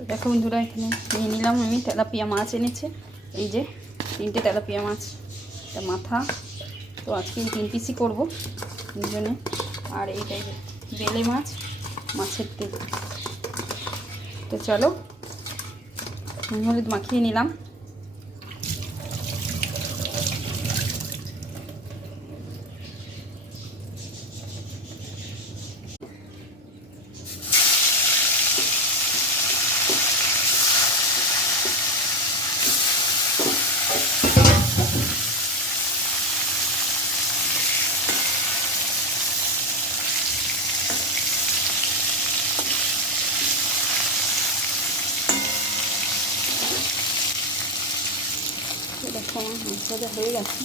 তো দেখো বন্ধুরা, এখানে নিয়ে নিলাম আমি তেলাপিয়া মাছ এনেছে। এই যে তিনটে তেলাপিয়া মাছ এটা মাথা। তো আজকে তিন পিসি করব দুজনে। আর এইটাই বেলে মাছ, মাছের তেল। তো চলো হলুদ মাখিয়ে নিলাম। এটা সময় মশলাটা হয়ে গেছে।